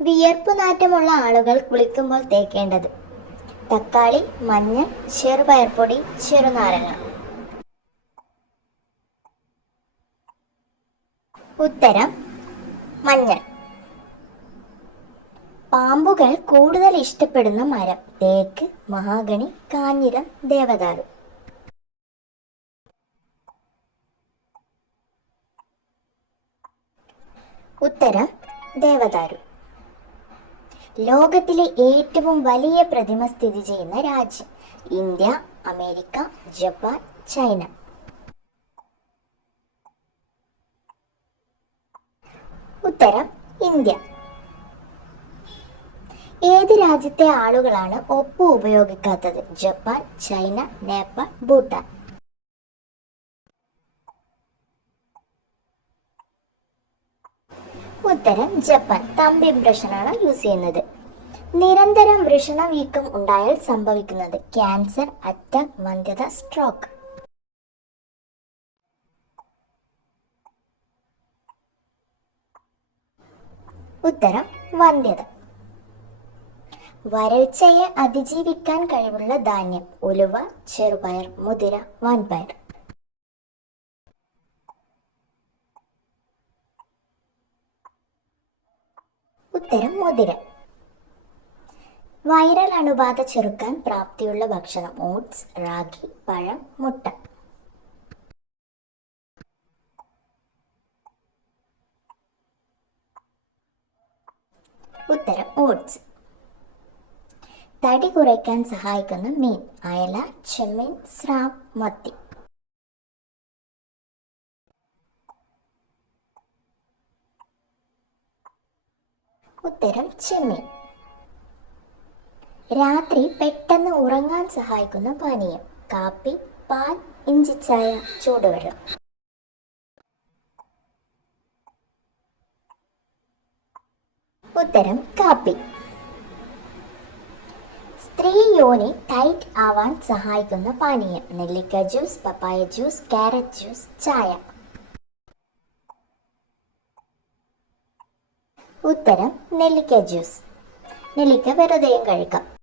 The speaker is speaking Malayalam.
വിയർപ്പ് നാറ്റമുള്ള ആളുകൾ കുളിക്കുമ്പോൾ തേക്കേണ്ടത്. തക്കാളി മഞ്ഞൾ ചെറുപയർപ്പൊടി ചെറുനാരങ്ങ. ഉത്തരം മഞ്ഞൾ. പാമ്പുകൾ കൂടുതൽ ഇഷ്ടപ്പെടുന്ന മരം തേക്ക് മഹാഗണി കാഞ്ഞിരം ദേവദാരു. ഉത്തരം ദേവദാരു. ലോകത്തിലെ ഏറ്റവും വലിയ പ്രതിമ സ്ഥിതി ചെയ്യുന്ന രാജ്യം ഇന്ത്യ അമേരിക്ക ജപ്പാൻ ചൈന. ഉത്തരം ഇന്ത്യ. ഏത് രാജ്യത്തെ ആളുകളാണ് ഒപ്പ് ഉപയോഗിക്കാത്തത്? Japan China Nepal Bhutan. ഉത്തരം ജപ്പാൻ. തമ്പ് ഇംപ്രഷനാണ് യൂസ് ചെയ്യുന്നത്. നിരന്തരം വൃഷണ വീക്കം ഉണ്ടായാൽ സംഭവിക്കുന്നത് ക്യാൻസർ അറ്റാക്ക് മന്ദ്യത സ്ട്രോക്ക്. ഉത്തരം വന്ധ്യത. വരൾച്ചയെ അതിജീവിക്കാൻ കഴിവുള്ള ധാന്യം ഉലുവ ചെറുപയർ മുതിര വാൻപയർ. ഉത്തരം മുതിര. വൈറൽ അണുബാധ ചെറുക്കാൻ പ്രാപ്തിയുള്ള ഭക്ഷണം ഓട്സ് റാഗി പഴം മുട്ട. ഉത്തരം ഓട്സ്. തടി കുറയ്ക്കാൻ സഹായിക്കുന്ന മീൻ അയല ചെമ്മീൻ സ്രാവ് മത്തി. ഉത്തരം ചെമ്മീൻ. രാത്രി പെട്ടെന്ന് ഉറങ്ങാൻ സഹായിക്കുന്ന പാനീയം. കാപ്പി പാൽ ഇഞ്ചിച്ചായ ചൂടുവെള്ളം. ഉത്തരം കാപ്പി. സ്ത്രീ യോനി ടൈറ്റ് ആവാൻ സഹായിക്കുന്ന പാനീയം. നെല്ലിക്ക ജ്യൂസ് പപ്പായ ജ്യൂസ് കാരറ്റ് ജ്യൂസ് ചായ. ഉത്തരം നെല്ലിക്ക ജ്യൂസ്. നെല്ലിക്ക വെറുതെയും കഴിക്കാം.